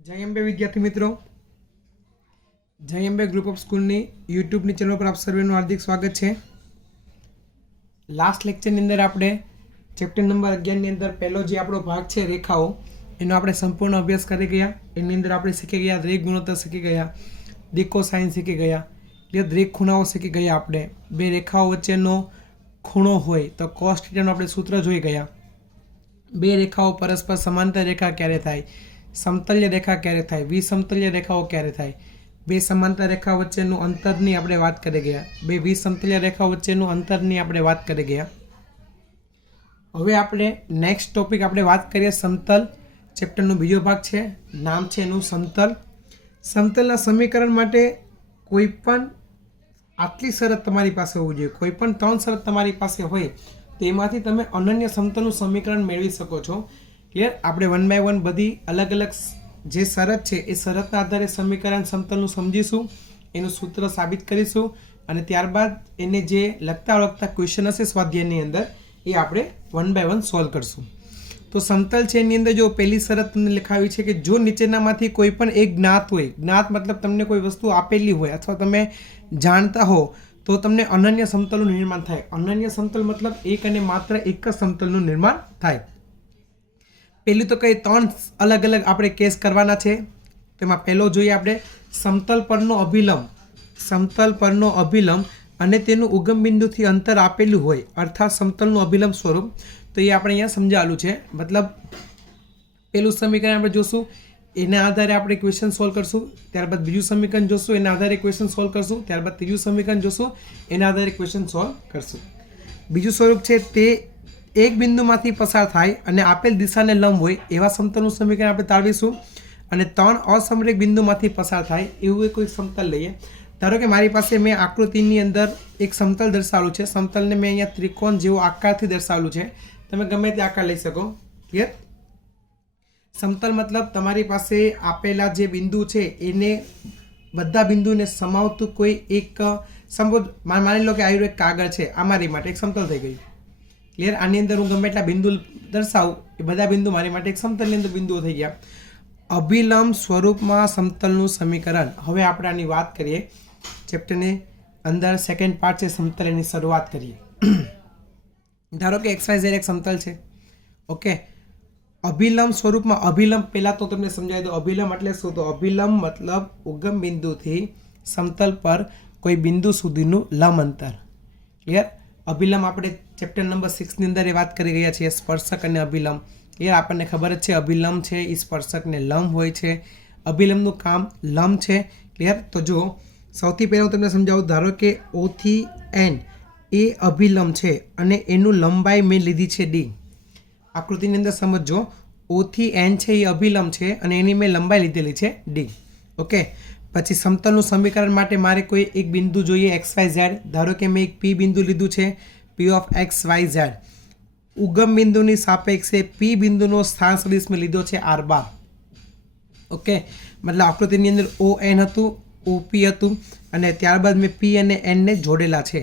जय अंबे विद्यार्थी मित्रों, जय अंबे ग्रुप ऑफ स्कूल ની YouTube ની ચેનલ પર આપ સર્વેનું હાર્દિક સ્વાગત છે। લાસ્ટ લેક્ચરની અંદર આપણે ચેપ્ટર નંબર 11 ની અંદર પહેલો જે આપણો ભાગ છે રેખાઓ એનો આપણે સંપૂર્ણ અભ્યાસ કરી ગયા। એની અંદર આપણે શીખી ગયા રેખ ગુણોત્તર શીખી ગયા, દિકોસાઇન શીખી ગયા, એટલે રેખ ખૂણાઓ શીખી ગયા। આપણે બે રેખાઓ વચ્ચેનો ખૂણો હોય તો cos θ નું આપણે સૂત્ર જોઈ ગયા। બે રેખાઓ પરસ્પર સમાંતર રેખા ક્યારે થાય, समतल्य रेखा क्यारे थाय, विसमतल्य रेखाओं क्यारे थाय, बे समांतर रेखा वच्चेनुं अंतरनी आपणे वात करी गया, बे विसमतल्य रेखा वच्चेनुं अंतरनी आपणे वात करी गया। हवे आपणे नेक्स्ट टॉपिक आपणे वात करीए समतल चेप्टरनो बीजो भाग छे, नाम छे एनुं समतल। समतलना समीकरण माटे कोईपण आटली शरत तमारी पासे होवी जोईए, कोईपण त्रण शरत तमारी पासे होय तेमांथी तमे अनन्य समतलनुं समीकरण मेळवी शको छो। क्लियर? આપણે 1 બાય 1 બધી અલગ અલગ જે શરત છે એ શરતના આધારે સમીકરણ સમતલનું સમજીશું, એનું સૂત્ર સાબિત કરીશું અને ત્યારબાદ એને જે લખતા ઓળખતા ક્વેશ્ચન હશે સ્વાધ્યાયની અંદર એ આપણે 1 બાય 1 સોલ્વ કરશું। તો સમતલ છે એની અંદર જો પહેલી શરત તમને લખાવી છે કે જો નીચેનામાંથી કોઈ પણ એક જ્ઞાત હોય, જ્ઞાત મતલબ તમને કોઈ વસ્તુ આપેલી હોય અથવા તમે જાણતા હો તો તમને અનન્ય સમતલનું નિર્માણ થાય। અનન્ય સમતલ મતલબ એક અને માત્ર એક જ સમતલનું નિર્માણ થાય। पहलू तो कई त्रण अलग अलग आपणे केस करवाना छे। तेमां पहेलो जोईए आपणे समतल परनो अभिलंब, समतल परनो अभिलंब अने तेनुं उगम बिंदुथी अंतर आपेलुं होय अर्थात समतलनुं अभिलंब स्वरूप। तो ये आपणे अहींया समजावेलुं छे। मतलब पहेलुं समीकरण आपणे जोशुं एना आधारे आपणे क्वेश्चन सोल्व करशुं, त्यारबाद बीजुं समीकरण जोशुं एना आधारे क्वेश्चन सोल्व करशुं, त्यारबाद त्रीजुं समीकरण जोशुं एना आधारे क्वेश्चन सोल्व करशुं। बीजुं स्वरूप छे ते एक बिंदुमांथी पसार थाय अने आपेल दिशाने लंब होय एवा समतलनुं समीकरण आपणे ताळवीशुं अने त्रण असमरेख बिंदुमांथी पसार थाय एवुं कोई समतल लईए। धारो के मारी पासे मैं आकृतिनी अंदर एक समतल दर्शावेलुं छे, समतलने मैं अहींया त्रिकोण जेवो आकारथी दर्शावेलुं छे, तमे गमे ते आकार लई शको। क्लियर? समतल मतलब तमारी पासे आपेला जे बिंदु छे एने बधा बिंदुने समावतुं कोई एक मानी लो कि आ एक कागळ छे, आ मारी माटे एक समतल थई गयुं। क्लियर? आनी अंदर हूँ गमे एटला बिंदु दर्शावुं ए बधा बिंदु मारी माटे एक समतलनी अंदर बिंदुओ थई गया। अभिलंब स्वरूपमां समतलनुं समीकरण। हवे आपणे आनी वात करीए। चेप्टरनी अंदर सेकंड पार्ट छे समतलनी शरूआत करीए। धारो के XYZ एक समतल छे। ओके, अभिलंब स्वरूपमां अभिलंब पहेला तो तमने समजावी दो। अभिलंब एटले शुं? तो अभिलंब मतलब उगम बिंदुथी समतल पर कोई बिंदु सुधीनुं लंब अंतर। क्लियर? अभिलंब आपणे चेप्टर नंबर 6 ની અંદર એ વાત કરી ગયા છીએ, સ્પર્શક અને અભિલંબ। એ આપણને ખબર જ છે અભિલંબ છે એ સ્પર્શકને લંબ હોય છે, અભિલંબનું કામ લંબ છે। ક્લિયર? તો જો સૌથી પહેલા હું તમને સમજાવું, ધારો કે O થી N એ અભિલંબ છે અને એનું લંબાઈ મેં લીધી છે D। આકૃતિની અંદર સમજો, O થી N છે એ અભિલંબ છે અને એની મેં લંબાઈ લીધેલી છે D। ઓકે, પછી સમતલનું સમીકરણ માટે મારે કોઈ એક બિંદુ જોઈએ XYZ। ધારો કે મેં એક P બિંદુ લીધું છે, P of XYZ। ઉગમ બિંદુની સાપેક્ષે P બિંદુનો સ્થાન સદિશ મેં લીધો છે R12। ઓકે, મતલબ આકૃતિની અંદર ON હતું, OP હતું અને ત્યારબાદ મેં P અને N ને જોડેલા છે।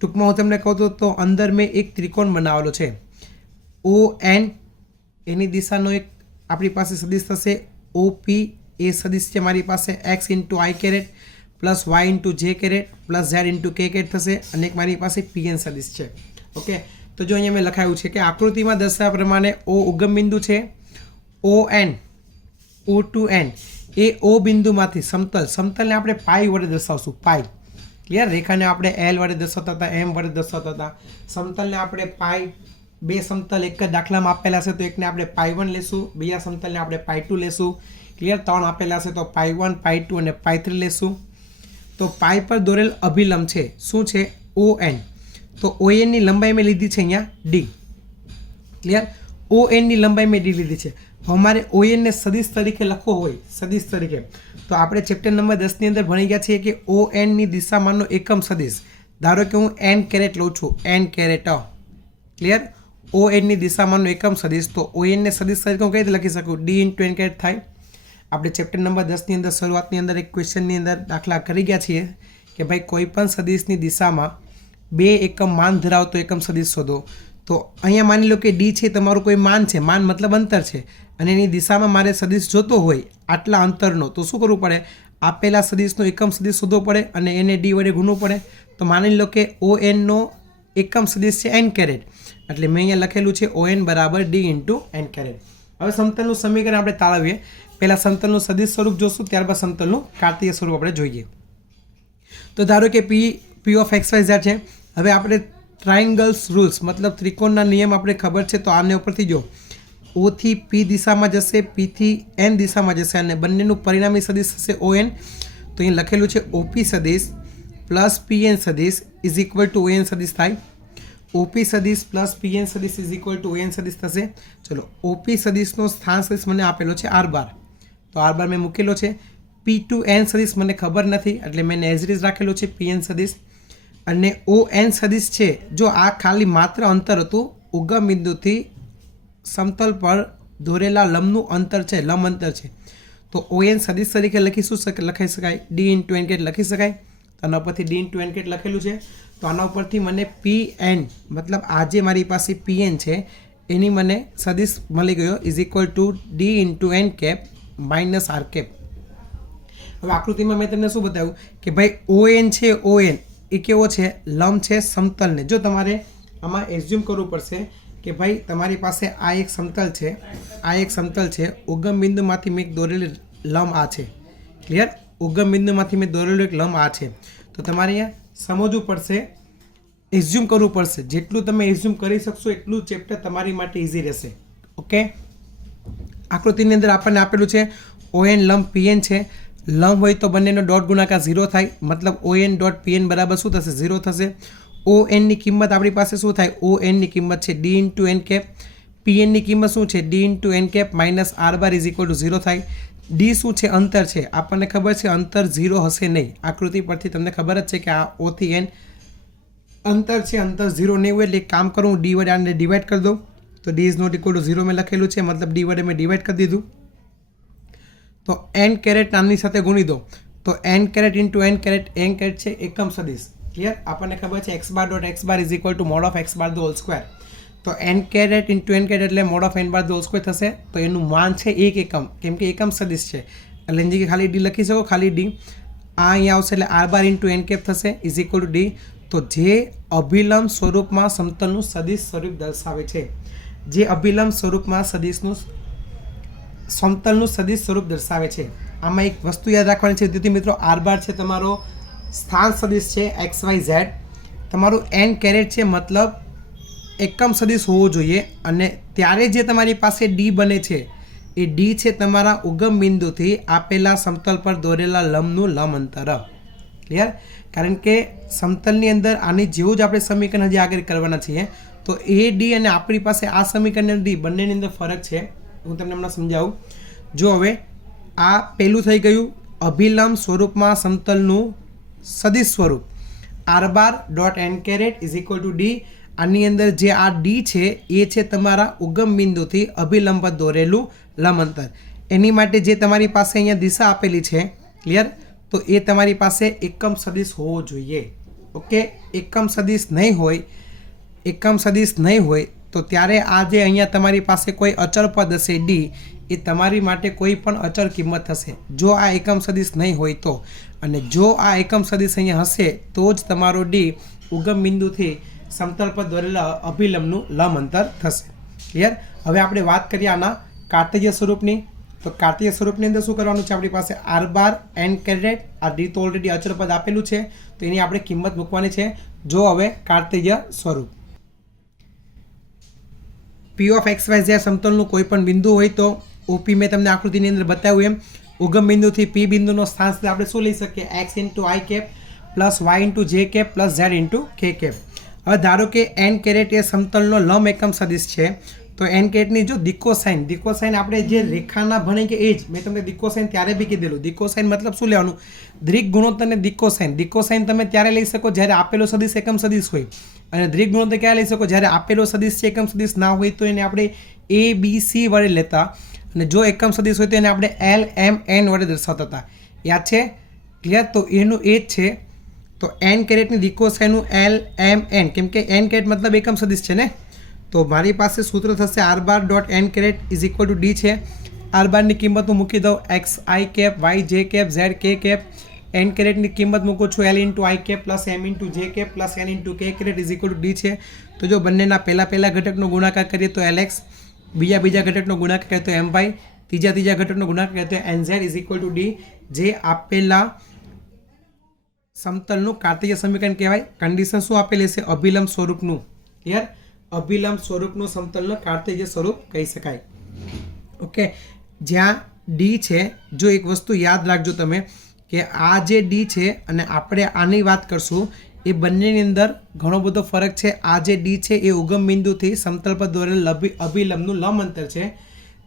ટૂંકમાં હું તમને કહું તો અંદર મેં એક ત્રિકોણ બનાવેલો છે। ON એની દિશાનો એક આપણી પાસે સદિશ થશે OP। ए सदिश है मारी पासे x इंटू आई कैरेट प्लस y इंटू जे carat plus z into K carat थशे अने एक मारी पासे pn सदिश है। ओके, तो जो अहींया मैं लखाव्युं छे कि आकृति में दर्शाव्या प्रमाणे ओ उगम बिंदु है, ON O टू N ए O बिंदुमांथी समतल, समतलने आपणे पाई वडे दर्शावशुं, पाई। क्लियर? रेखाने आपणे L वडे दर्शावता हता, M वडे दर्शावता हता। समतलने आपणे पाई, बे समतल एक ज दाखलामां आपेला छे तो एकने आपणे पाई 1 लेशुं, बीजा समतलने आपणे पाई 2 लेशुं। क्लियर? त्रण आपेला है तो पाई 1, पाई 2 और पाई 3 लेशुं। तो पाई पर दोरेल अभिलंब है शू है? ON। तो ON ની લંબાઈ में लीधी है अहींया D। क्लियर? ON ની લંબાઈ में D लीधी है। हमारे ON ने सदिश तरीके लखવો હોય, सदिश तरीके, तो આપણે चेप्टर नंबर 10 ની अंदर भणी गया छे कि ON ની દિશામાંનો એકમ સદિશ। धारो कि हूँ N कैरेट लઉં છું, N कैरेट। क्लियर? ON ની દિશામાંનો એકમ સદિશ, तो ON ने सदिश तरीके હું કઈ રીતે લખી શકું? D इंटू N कैरेट थाय। આપણે ચેપ્ટર નંબર 10 ની અંદર શરૂઆતની અંદર એક ક્વેશ્ચનની અંદર દાખલા કરી ગયા છીએ કે ભાઈ કોઈ પણ સદિશની દિશામાં બે એકમ માન ધરાવતો એકમ સદિશ શોધો। તો અહીંયા માની લો કે ડી છે તમારું કોઈ માન છે, માન મતલબ અંતર છે, અને એની દિશામાં મારે સદિશ જોતો હોય આટલા અંતરનો, તો શું કરવું પડે? આપેલા સદિશનો એકમ સદિશ શોધવો પડે અને એને ડી વડે ગુણવું પડે. તો માની લો કે ONનો એકમ સદિશ છે n કેરેટ, એટલે મેં અહીંયા લખેલું છે ON બરાબર D ઇન્ટુ n કેરેટ. હવે સમતલનું સમીકરણ આપણે તાળવીએ. પહેલાં સમતલનું સદિશ સ્વરૂપ જોશું, ત્યારબાદ સમતલનું કાર્તીય સ્વરૂપ આપણે જોઈએ. તો ધારો કે P ઓફ XYZ છે. હવે આપણે ટ્રાયંગલ્સ રૂલ્સ મતલબ ત્રિકોણના નિયમ આપણે ખબર છે, તો આને ઉપરથી જો O થી P દિશામાં જશે, P થી N દિશામાં જશે અને બંનેનું પરિણામી સદિશ થશે ON. તો અહીં લખેલું છે OP સદિશ પ્લસ PN સદિશ ઇઝ ઇક્વલ ટુ ON સદિશ થાય. OP સદિશ પ્લસ PN સદિશ ઇઝ ઇક્વલ ટુ ON સદિશ થશે. ચલો, OP સદિશનો સ્થાન સદિશ મને આપેલો છે R12, તો R12 મેં મૂકેલો છે. P2N સદિશ મને ખબર નથી એટલે મેં એઝ ઇટ ઇઝ રાખેલો છે PN સદિશ. અને ON સદિશ છે, જો આ ખાલી માત્ર અંતર હતું ઉગમ બિંદુથી સમતલ પર દોરેલા લંબનું અંતર છે, લંબ અંતર છે, તો ON સદિશ તરીકે લખી શકાય D ઇન્ટુ n કેટ લખી શકાય. તો આના ઉપરથી D ઇન્ટુ n કેટ લખેલું છે. તો આના ઉપરથી મને PN મતલબ આ જે મારી પાસે PN છે એની મને સદિશ મળી ગયો is equal to D into n cap minus R cap. હવે આકૃતિમાં મેં તમને શું બતાવ્યું કે ભાઈ ON છે, ON એ કેવો છે? લંબ છે સમતલને. જો તમારે આમાં એઝ્યુમ કરવું પડશે કે ભાઈ તમારી પાસે આ એક સમતલ છે, આ એક સમતલ છે, ઉગમ બિંદુમાંથી મેં દોરેલી લંબ આ છે. ક્લિયર? ઉગમ બિંદુમાંથી મેં દોરેલું એક લંબ આ છે. તો તમારે અહીંયા સમજવું પડશે, એઝ્યુમ કરવું પડશે. જેટલું તમે એઝ્યુમ કરી શકશો એટલું ચેપ્ટર તમારી માટે ઇઝી રહેશે. ઓકે, આકૃતિની અંદર આપણને આપેલું છે ON લંબ PN છે. લંબ હોય તો બંનેનો ડોટ ગુણાકાર 0 થાય, મતલબ ON ડોટ PN બરાબર શું થશે? 0 થશે. ON ની કિંમત આપણી પાસે શું થાય? ON ની કિંમત છે D into n cap. PN ની કિંમત શું છે? D into n cap minus R12 is equal to 0 થાય. D શું છે? અંતર છે. આપણને ખબર છે અંતર 0 હશે નહીં. આકૃતિ પરથી તમને ખબર જ છે કે આ O થી N અંતર છે, અંતર 0 નહીં હોય. એટલે કામ કરું, હું D વડે આને ડિવાઈડ કરી દઉં. તો D is not equal to 0 મેં લખેલું છે, મતલબ D વડે મેં ડિવાઈડ કરી દીધું. તો n કેરેટ નામની સાથે ગુણી દો, તો n caret into n caret, n caret છે એકમ સદિશ. ક્લિયર? આપણને ખબર છે x bar dot x bar is equal to mod of x bar the whole square. તો n caret into n caret એટલે mod of n bar the whole square થશે. તો એનું માન છે 1 એકમ, કેમ કે એકમ સદિશ છે એટલે એની જગ્યાએ ખાલી D લખી શકો, ખાલી D. આ અહીંયા આવશે એટલે r bar into n cap થશે ઇઝ ઇક્વલ ટુ D. તો જે અભિલંબ સ્વરૂપમાં સમતલનું સદિશ સ્વરૂપ દર્શાવે છે, જે અભિલંબ સ્વરૂપમાં સદિશનું સમતલનું સદિશ સ્વરૂપ દર્શાવે છે. આમાં એક વસ્તુ યાદ રાખવાની છે વિદ્યાર્થી મિત્રો, R12 છે તમારો સ્થાન સદિશ છે XYZ, તમારું n કેરેટ છે મતલબ એકમ સદિશ હોવો જોઈએ. અને ત્યારે જે તમારી પાસે D બને છે એ D છે તમારા ઉગમ બિંદુથી આપેલા સમતલ પર દોરેલા લંબનું લંબ અંતર. ક્લિયર? કારણ કે સમતલની અંદર આની જેવું જ આપણે સમીકરણ હજી આગળ કરવાના છીએ. તો એ D અને આપણી પાસે આ સમીકરણ D બંનેની અંદર ફરક છે. હું તમને હમણાં સમજાવું. જો હવે આ પહેલું થઈ ગયું અભિલંબ સ્વરૂપમાં સમતલનું સદિશ સ્વરૂપ R12 dot n caret is equal to D. આની અંદર જે આ D છે એ છે તમારા ઉગમ બિંદુથી અભિલંબ પર દોરેલું લંબ અંતર. એની માટે જે તમારી પાસે અહીંયા દિશા આપેલી છે, ક્લિયર, તો એ તમારી પાસે એકમ સદિશ હોવો જોઈએ. ઓકે, એકમ સદિશ નહીં હોય, એકમ સદિશ નહીં હોય તો ત્યારે આ જે અહીંયા તમારી પાસે કોઈ અચળ પદ હશે D, એ તમારી માટે કોઈ પણ અચળ કિંમત થશે જો આ એકમ સદિશ નહીં હોય તો. અને જો આ એકમ સદિશ અહીંયા હશે તો જ તમારો D ઉગમ બિંદુથી સમતલ પર દોરેલા અભિલંબનું લંબ અંતર થશે. ક્લિયર? હવે આપણે વાત કરીએ આના કાર્તેય સ્વરૂપની. તો કાર્તેય સ્વરૂપની અંદર શું કરવાનું છે? આપણી પાસે R12 n કેરેટ, આ D તો ઓલરેડી અચળ પદ આપેલું છે તો એની આપણે કિંમત મૂકવાની છે. જો હવે કાર્તેય સ્વરૂપ P ઓફ XYZ સમતલનું કોઈ પણ બિંદુ હોય તો OP મેં તમને આકૃતિની અંદર બતાવ્યું એમ ઉગમ બિંદુથી P બિંદુનો સ્થાન આપણે શું લઈ શકીએ? x into I cap plus y into J cap plus Z into K cap. હવે ધારો કે n કેરેટ એ સમતલનો લંબ એકમ સદિશ છે તો n કેરેટની જો દિક્કોસાઇન, દિક્કોસાઇન આપણે જે રેખાના ભણી કે એ જ મેં તમને દિક્કોસાઇન ત્યારે બી કીધેલું. દિક્કોસાઇન મતલબ શું લેવાનું? દ્વિક ગુણોત્તર અને દિક્કોસાઇન. દિક્કોસાઇન તમે ત્યારે લઈ શકો જ્યારે આપેલો સદિશ એકમ સદિશ હોય, અને દ્વિક ગુણોત્તર ક્યારે લઈ શકો? જ્યારે આપેલો સદિશ છે એકમ સદિશ ના હોય તો એને આપણે ABC વડે લેતા, અને જો એકમ સદિશ હોય તો એને આપણે LMN વડે દર્શાવતા હતા. યાદ છે? ક્લિયર? તો એનું એ જ છે. તો n કેરેટની દિક્કોસાઇનનું LMN, કેમ કે n કેરેટ મતલબ એકમ સદિશ છે ને, तो मारी पासे सूत्र थशे R bar dot N caret is equal to D है। आर बार की किंमत हूँ मूकी दऊँ X I cap Y J cap Z K cap. N caret की किंमत मूकू छूँ L into I cap plus M into J cap plus N into K caret is equal to D है। तो जो बंनेना पहला घटकनो गुणाकार करिए तो एल एक्स, बीजा घटकनो गुणाकार करिए तो एम वाय, तीजा घटकनो गुणाकार करिए तो n z is equal to d. जे आपेला समतलનું કાર્તેય સમીકરણ કહેવાય। કન્ડિશન શું આપેલી છે? અભિલંબ સ્વરૂપનું। ક્લિયર? અભિલંબ સ્વરૂપનું સમતલનું કાર્તેય સ્વરૂપ કહી શકાય। ઓકે, જ્યાં ડી છે, જો એક વસ્તુ યાદ રાખજો તમે કે આ જે ડી છે અને આપણે આની વાત કરશું એ બંનેની અંદર ઘણો બધો ફરક છે। આ જે ડી છે એ ઉગમ બિંદુથી સમતલ પર દોરેલ અભિલંબનું લંબ અંતર છે,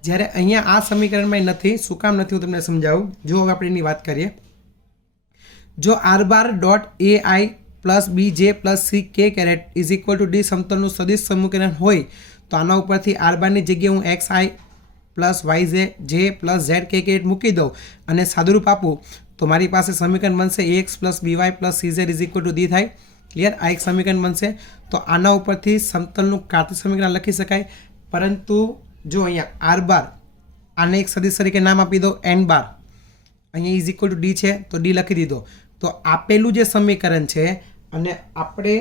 જ્યારે અહીંયા આ સમીકરણમાં નથી। શું કામ નથી હું તમને સમજાવું। જો હવે આપણે એની વાત કરીએ, जो r bar dot a i plus b j plus c k caret is equal to d समतलનું સદિશ સમીકરણ હોય તો આના ઉપરથી આર બારની જગ્યાએ હું એક્સ આઈ પ્લસ વાય જે પ્લસ ઝેડ કે કેરેટ મૂકી દઉં અને સાદુરૂપ આપું તો મારી પાસે સમીકરણ બનશે a x plus b y plus c z is equal to d થાય। ક્લિયર? આ એક સમીકરણ બનશે। તો આના ઉપરથી સમતલનું કાર્તિક સમીકરણ લખી શકાય। પરંતુ જો અહીંયા આર બાર આને એક સદિશ તરીકે નામ આપી દો એન બાર, અહીંયા ઇઝ ઇક્વલ ટુ ડી છે તો ડી લખી દીધો। તો આપેલું જે સમીકરણ છે અને આપણે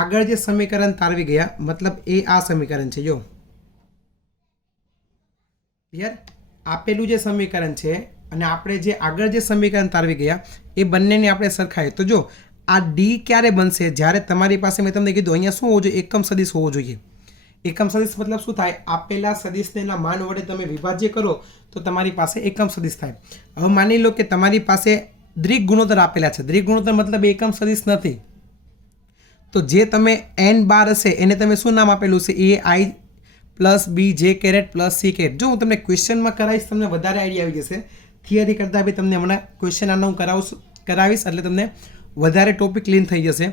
આગળ જે સમીકરણ તારવી ગયા, મતલબ એ આ સમીકરણ છે। જો ક્લિયર? આપેલું જે સમીકરણ છે અને આપણે જે આગળ જે સમીકરણ તારવી ગયા એ બંનેને આપણે સરખાઈએ તો જો આ ડી ક્યારે બનશે? જ્યારે તમારી પાસે મેં તમને કીધું અહીંયા શું હોવું જોઈએ? એકમ સદિશ હોવો જોઈએ। એકમ સદિશ मतलब શું થાય? આપેલા સદિશને એના માન વડે તમે વિભાજ્ય કરો તો તમારી પાસે એકમ સદિશ થાય। હવે માની લો કે તમારી પાસે દ્વિ ગુણોત્તર આપેલા છે। દ્વિ ગુણોત્તર मतलब એકમ સદિશ નથી, તો જે તમે એન બાર હશે એને તમે શું નામ આપેલું છે? એ આઈ પ્લસ બી જે કેરેટ પ્લસ સી કેરેટ। જો હું તમને ક્વેશ્ચનમાં કરાવીશ તમને વધારે આઈડિયા આવી જશે। થિયરી કરતાં બી તમને હમણાં ક્વેશ્ચન આના હું કરાવીશ એટલે તમને વધારે ટોપિક ક્લીન થઈ જશે।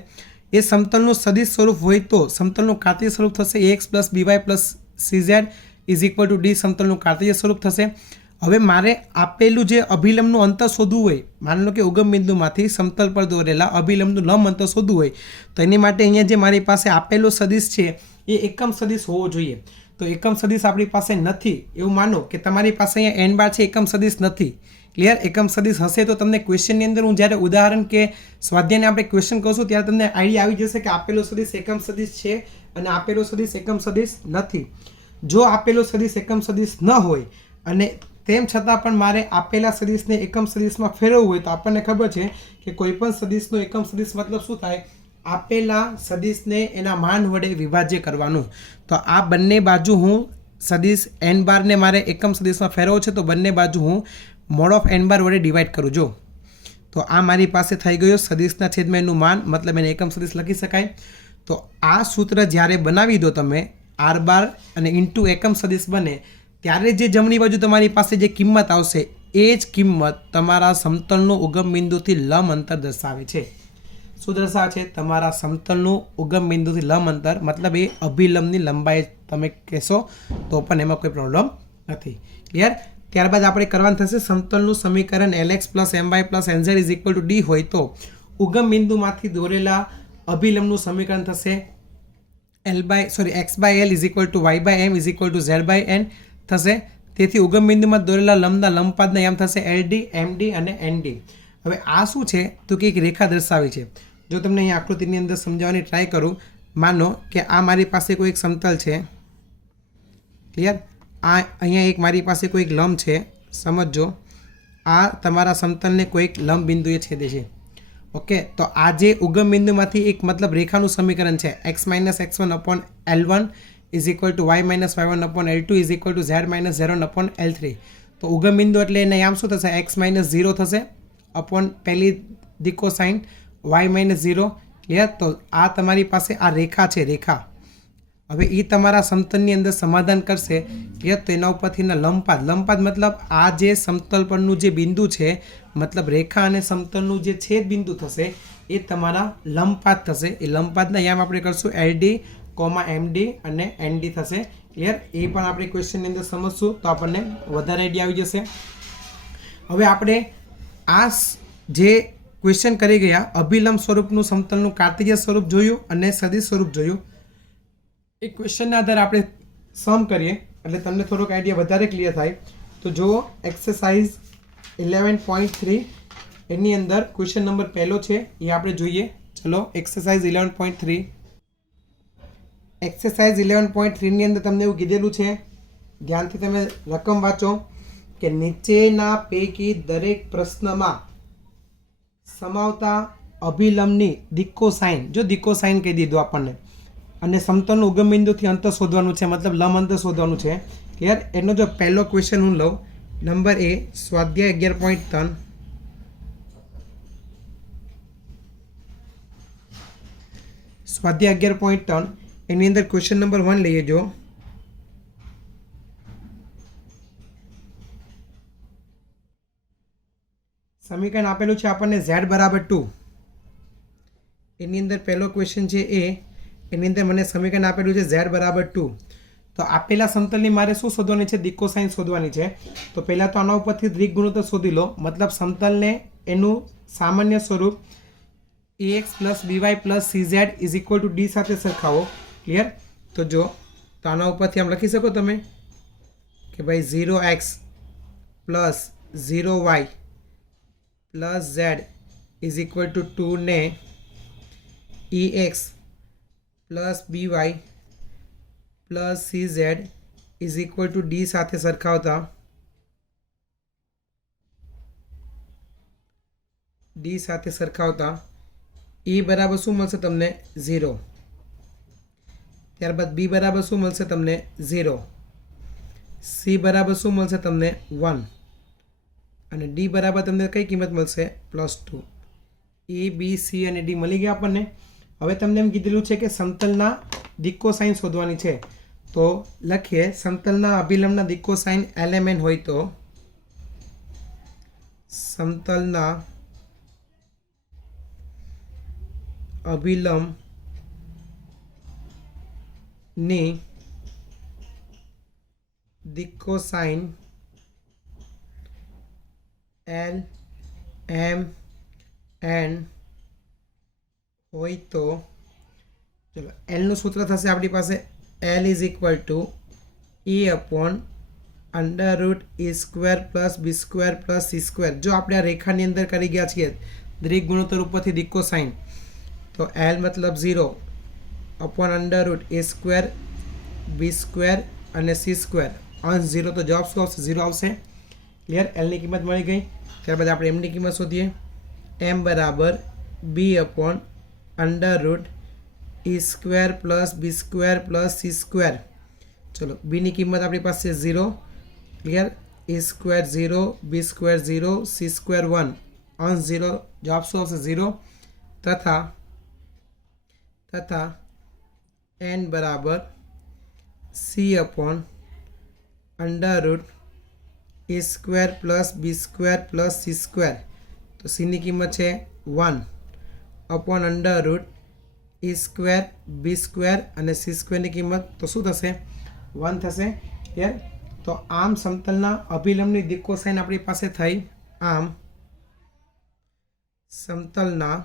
એ સમતલનું સદિશ સ્વરૂપ હોય તો સમતલનું કાર્તીય સ્વરૂપ થશે a x plus b y plus c z is equal to d સમતલનું કાર્તીય સ્વરૂપ થશે। હવે મારે આપેલું જે અભિલંબનું અંતર શોધવું હોય, માની લો કે ઉગમ બિંદુમાંથી સમતલ પર દોરેલા અભિલંબનું લંબ અંતર શોધવું હોય તો એની માટે અહીંયા જે મારી પાસે આપેલો સદિશ છે એ એકમ સદિશ હોવો જોઈએ। તો એકમ સદિશ આપણી પાસે નથી એવું માનો કે તમારી પાસે અહીંયા એન બાર છે, એકમ સદિશ નથી। ક્લિયર? એકમ સદિશ હશે તો તમને ક્વેશ્ચનની અંદર હું જ્યારે ઉદાહરણ કે સ્વાધ્યાયને આપણે ક્વેશ્ચન કરશું ત્યારે તમને આઈડિયા આવી જશે કે આપેલો સદિશ એકમ સદિશ છે અને આપેલો સદિશ એકમ સદિશ નથી। જો આપેલો સદિશ એકમ સદિશ ન હોય અને તેમ છતાં પણ મારે આપેલા સદિશને એકમ સદિશમાં ફેરવવું હોય તો આપણને ખબર છે કે કોઈપણ સદિશનો એકમ સદિશ મતલબ શું થાય? આપેલા સદિશને એના માન વડે વિભાજ્ય કરવાનું। તો આ બંને બાજુ હું સદિશ એન બારને મારે એકમ સદિશમાં ફેરવવો છે તો બંને બાજુ હું મોડ ઓફ એન બાર વડે ડિવાઈડ કરું। જો તો આ મારી પાસે થઈ ગયો સદિશના છેદમાં એનું માન, મતલબ એને એકમ સદિશ લખી શકાય। તો આ સૂત્ર જ્યારે બનાવી દો તમે આર બાર અને ઇન્ટુ એકમ સદિશ બને ત્યારે જે જમણી બાજુ તમારી પાસે જે કિંમત આવશે એ જ કિંમત તમારા સમતલનું ઉગમ બિંદુથી લંબ અંતર દર્શાવે છે। શું દર્શાવે છે? તમારા સમતલનું ઉગમ બિંદુથી લંબ અંતર, મતલબ એ અભિલંબની લંબાઈ તમે કહેશો તો પણ એમાં કોઈ પ્રોબ્લેમ નથી। ક્લિયર? ત્યારબાદ આપણે કરવાનું થશે સમતલનું સમીકરણ L X plus M Y plus N Z is equal to D હોય તો ઉગમ બિંદુમાંથી દોરેલા અભિલંબનું સમીકરણ થશે X by L is equal to Y by M is equal to Z by N થશે। તેથી ઉગમ બિંદુમાં દોરેલા લંબના લંબપાદના એમ થશે એલડી, એમડી અને એનડી। હવે આ શું છે તો કે એક રેખા દર્શાવી છે। જો તમને અહીં આકૃતિની અંદર સમજાવવાની ટ્રાય કરું, માનો કે આ મારી પાસે કોઈ એક સમતલ છે। ક્લિયર? આ અહીંયા એક મારી પાસે કોઈ એક લંબ છે, સમજો આ તમારા સમતલને કોઈક લંબ બિંદુએ છેદે છે। ઓકે, તો આ જે ઉગમ બિંદુમાંથી એક મતલબ રેખાનું સમીકરણ છે X minus x1 upon L1 is equal to Y minus y1 upon L2 is equal to Z minus Z1 upon L3। તો ઉગમ બિંદુ એટલે એને આમ શું થશે? એક્સ માઇનસ 0 થશે અપોન પહેલી દિક્કો સાઇન વાય માઇનસ 0। ક્લિયર? તો આ તમારી પાસે આ રેખા છે, રેખા। હવે એ તમારા સમતલની અંદર સમાધાન કરશે। ક્લિયર? તો એના ઉપરથીના લંબપાદ મતલબ આ જે સમતલ પરનું જે બિંદુ છે, મતલબ રેખા અને સમતલનું જે છેદ બિંદુ થશે એ તમારા લંબપાદ થશે। એ લંબપાદના અહીંયા આપણે કરશું એલડી કોમા એમડી અને એનડી થશે। ક્લિયર? એ પણ આપણે ક્વેશ્ચનની અંદર સમજશું તો આપણને વધારે આઈડિયા આવી જશે। હવે આપણે આ જે ક્વેશ્ચન કરી ગયા અભિલંબ સ્વરૂપનું સમતલનું કાર્તેય સ્વરૂપ જોયું અને સદિશ સ્વરૂપ જોયું। એ ક્વેશ્ચનના આધારે આપણે સમ કરીએ એટલે તમને થોડોક આઈડિયા વધારે ક્લિયર થાય. તો જુઓ એક્સરસાઇઝ 11.3 એની અંદર ક્વેશ્ચન નંબર પહેલો છે એ આપણે જોઈએ. ચલો એક્સરસાઇઝ 11.3. એક્સરસાઇઝ 11.3 ની અંદર તમને એવું કીધેલું છે, ધ્યાનથી તમે રકમ વાંચો કે નીચેના પૈકી દરેક પ્રશ્નમાં સમાવતા અભિલંબની દિક્કો સાઇન, જો દિક્કો સાઇન કહી દીધું આપણને, અને સમતલનું ઉગમ બિંદુથી અંતર શોધવાનું છે, મતલબ લંબ અંતર શોધવાનું છે. ક્લિયર? એનો જો પહેલો ક્વેશ્ચન હું લઉં, નંબર એ સ્વાધ્યાય 11.3. સ્વાધ્યાય 11.3 એની અંદર ક્વેશ્ચન નંબર 1 લઈએ. જો સમીકરણ આપેલું છે આપણને z બરાબર 2. એની અંદર પહેલો ક્વેશ્ચન છે એની અંદર મને સમીકરણ આપેલું છે z બરાબર 2. તો આપેલા સમતલની મારે શું શોધવાની છે? દિક્કો સાઇન શોધવાની છે. તો પહેલાં તો આના ઉપરથી દ્વિક ગુણોત્તર શોધી લો, મતલબ સમતલને એનું સામાન્ય સ્વરૂપ ax plus by plus cz is equal to D સાથે સરખાવો. ક્લિયર? તો જો તો આના ઉપરથી આમ લખી શકો તમે કે ભાઈ 0x plus 0y plus z is equal two 2 ને ex plus by plus cz is equal to D સાથે સરખાવતા e બરાબર શું મળશે તમને? 0. ત્યારબાદ b બરાબર શું મળશે તમને? 0. c બરાબર શું મળશે તમને? 1. અને ડી બરાબર તમને કઈ કિંમત મળશે? +2. એ બી સી અને ડી મળી ગયા આપણને. હવે તમને એમ કીધેલું છે કે સમતલના દિક્કો સાઇન શોધવાની છે. તો લખીએ સમતલના અભિલંબના દિક્કો સાઇન LMN હોય તો સમતલના અભિલંબની દિક્કો સાઇન LMN હોય તો ચલો એલનું સૂત્ર થશે આપણી પાસે L is equal two E upon √E² plus B² plus C². જો આપણે આ રેખાની અંદર કરી ગયા છીએ દ્વિક ગુણોત્તર ઉપરથી દિક્કો સાઇન, તો L મતલબ 0 અપોન √A² B² અને C². અંશ 0 તો જવાબ શું આવશે? 0 આવશે. ક્લિયર? એલની કિંમત મળી ગઈ. ત્યારબાદ આપણે એમની કિંમત શોધીએ. m બરાબર b upon √E² plus B² plus C². ચલો બીની કિંમત આપણી પાસે 0. ક્લિયર? E² 0, B² 0, C² 1. અંશ 0, જવાબ શું આવશે? 0. તથા n બરાબર c upon √E² plus B² plus C². તો સીની કિંમત છે 1 અપોન √E², B² અને C² ની કિંમત તો શું થશે? 1 થશે. ક્લિયર? તો આમ સમતલના અભિલંબની દિક્કો સાઇન આપણી પાસે થઈ. આમ સમતલના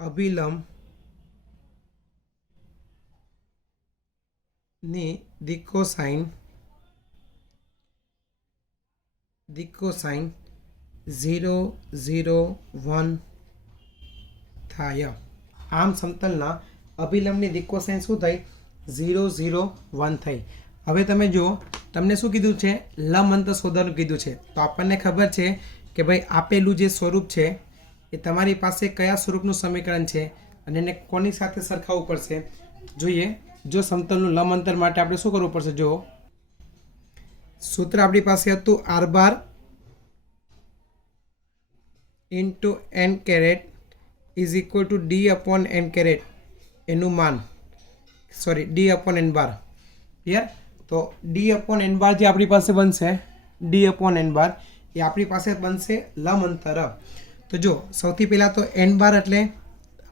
અભિલંબની દિક્કો સાઇન 0, 0, 1 થાય. આમ સમતલના અભિલંબની દિક્કો સાઇન શું થઈ? 0, 0, 1 થઈ. હવે તમે જુઓ, તમને શું કીધું છે? લંબ અંતર શોધવાનું કીધું છે. તો આપણને ખબર છે કે ભાઈ આપેલું જે સ્વરૂપ છે એ તમારી પાસે કયા સ્વરૂપનું સમીકરણ છે અને એને કોની સાથે સરખાવવું પડશે જોઈએ. જો સમતલનું લંબ અંતર માટે આપણે શું કરવું પડશે? જો સૂત્ર આપણી પાસે હતું r² into n caret is equal to D upon n caret, એનું માન D upon n bar. Clear? તો ડી અપોન n બાર જે આપણી પાસે બનશે, ડી અપોન n બાર એ આપણી પાસે બનશે લંબ અંતર. તો જો સૌથી પહેલાં તો n બાર એટલે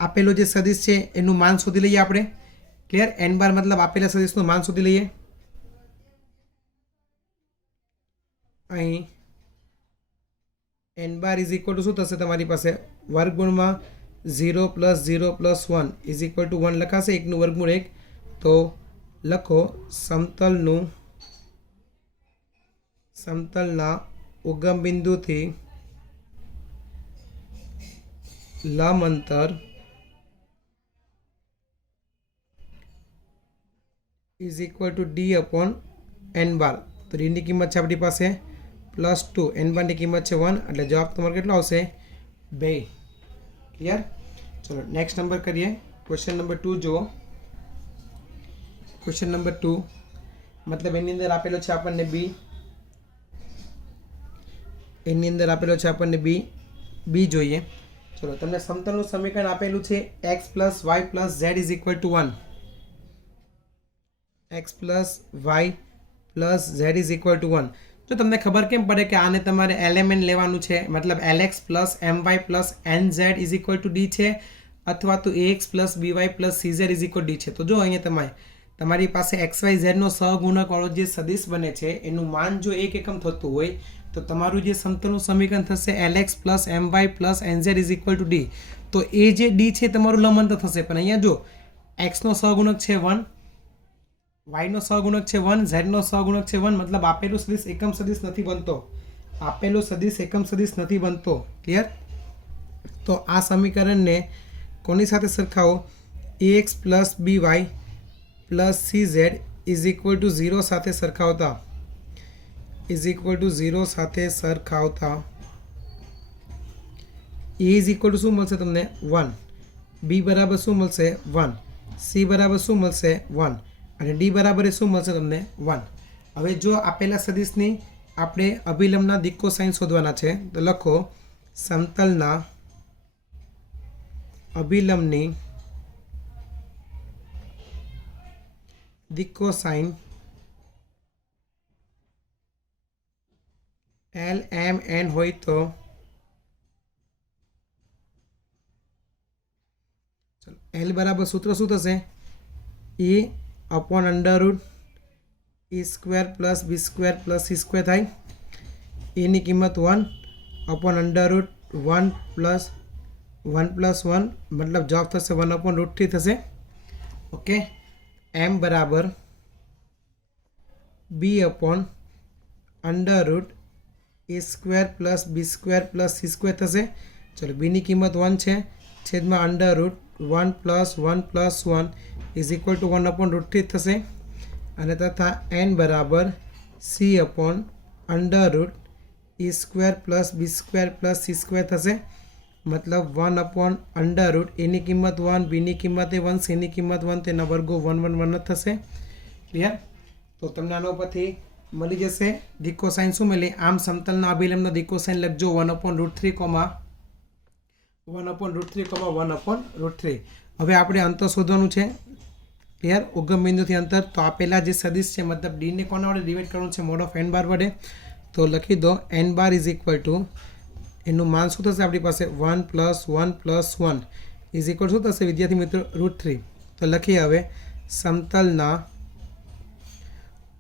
આપેલો જે સદિશ છે એનું માન શોધી લઈએ આપણે. ક્લિયર? n બાર મતલબ આપેલા સદિશનું માન શોધી લઈએ. અહીં n bar is equal two શું થશે તમારી પાસે? વર્ગમૂળમાં 0 + 0 + 1 = 1 લખાશે. 1નું વર્ગમૂળ 1. તો લખો સમતલના ઉગમ બિંદુથી લંબ અંતર = d/n². તો d ની કિંમત છે આપણી પાસે +2, n² ની કિંમત છે 1, એટલે જવાબ તમારો કેટલો આવશે? 2. ક્લિયર? ચલો નેક્સ્ટ નંબર કરીએ. ક્વેશ્ચન નંબર 2 જુઓ. ક્વેશ્ચન નંબર 2 મતલબ એની અંદર આપેલો છે આપણને b. એની અંદર આપેલો છે આપણને b જોઈએ. ચલો તમને સમતલનું સમીકરણ આપેલું છે x + y + z = 1. x + y + z = 1. તો તમને ખબર કેમ પડે કે આને તમારે એલિમેન્ટ લેવાનું છે, મતલબ lx + my + nz = d છે, અથવા તો ax + by + cz = d છે. તો જો અહીંયા તમારી પાસે xyz નો સહગુણક વાળો જે સદિશ બને છે એનું માન જો 1 એકમ થતું હોય તો તમારું જે સમતલનું સમીકરણ થશે lx + my + nz = d. તો એ જે d છે તમારું લંબ અંતર થશે. પણ અહીંયા જો x નો સહગુણક છે 1, y નો સહગુણક છે 1, z નો સહગુણક છે 1, મતલબ આપેલું સદિશ એકમ સદિશ નથી બનતો. આપેલું સદિશ એકમ સદિશ નથી બનતો. ક્લિયર? તો આ સમીકરણને કોની સાથે સરખાવો? ax + by + cz = 0 સાથે સરખાવતા a શું મળશે તમને? 1. b બરાબર શું મળશે? 1. c બરાબર શું મળશે? 1. અને d બરાબર શું મળશે તમને? 1. હવે જો આપેલા સદિશની આપણે અભિલંબના દિક કોસાઇન શોધવાના છે. તો લખો સમતલના અભિલંબની દિક કોસાઇન l m n હોય તો l બરાબર સૂત્ર શું થશે? a/√e² + b² + c² થાય. a ની કિંમત 1/√1 + 1 + 1, મતલબ જવાબ થશે 1/√3 થશે. ઓકે. m બરાબર b/√a² + b² + c² થશે. ચલો b ની કિંમત 1 છે, છેદમાં √1 + 1 + 1 = 1/√3 થશે. અને તથા n બરાબર c/√e² + b² + c² થશે. મતલબ 1/√, a ની કિંમત 1, b ની કિંમત 1, c ની કિંમત 1, તેના વર્ગો 1 1 1 થશે. ક્લિયર? તો તમને આના ઉપરથી મળી જશે દિક કોસાઇન શું મળી? આમ સમતલના અભિલંબના દિક કોસાઇન લખજો 1/√3, 1/√3. હવે આપણે અંતર શોધવાનું છે. ક્લિયર? ઉગમ બિંદુથી અંતર. તો આપેલા જે સદિશ છે મતલબ d ને કોના વડે ડિવાઈડ કરવાનું છે? મોડ ઓફ n બાર વડે. તો લખી દો n બાર = એનું માન શું થશે આપણી પાસે? 1 + 1 + 1 શું થશે વિદ્યાર્થી મિત્રો? √3. તો લખીએ હવે સમતલના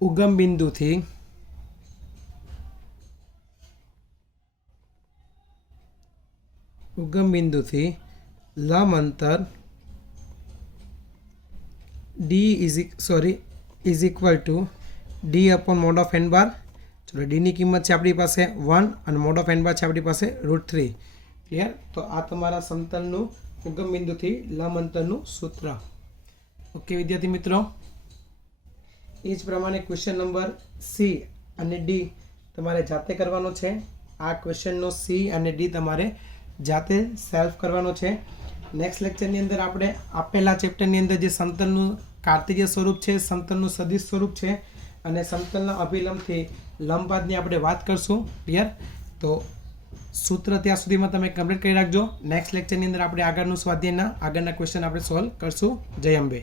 ઉગમ બિંદુથી લંબ અંતર d/mod of n બાર. ચલો d ની કિંમત છે આપણી પાસે 1 અને mod of n બાર છે આપણી પાસે √3. ક્લિયર? તો આ તમારા સમતલનું ઉગમ બિંદુથી લંબ અંતરનું સૂત્ર. ઓકે વિદ્યાર્થી મિત્રો, એ જ પ્રમાણે ક્વેશ્ચન નંબર c અને d તમારે જાતે કરવાનો છે. આ ક્વેશ્ચનનો c અને d તમારે જાતે સેલ્ફ કરવાનો છે. નેક્સ્ટ લેક્ચરની અંદર આપણે આપેલા ચેપ્ટરની અંદર જે સમતલનું કાર્તિકીય સ્વરૂપ છે, સમતલનું સદિશ સ્વરૂપ છે અને સમતલના અભિલંબથી લંબપાતની આપણે વાત કરશું. ક્લિયર? તો સૂત્ર ત્યાં સુધીમાં તમે કમ્પ્લીટ કરી રાખજો. નેક્સ્ટ લેક્ચરની અંદર આપણે આગળનું સ્વાધ્યાયના આગળના ક્વેશ્ચન આપણે સોલ્વ કરશું. જય અંબે.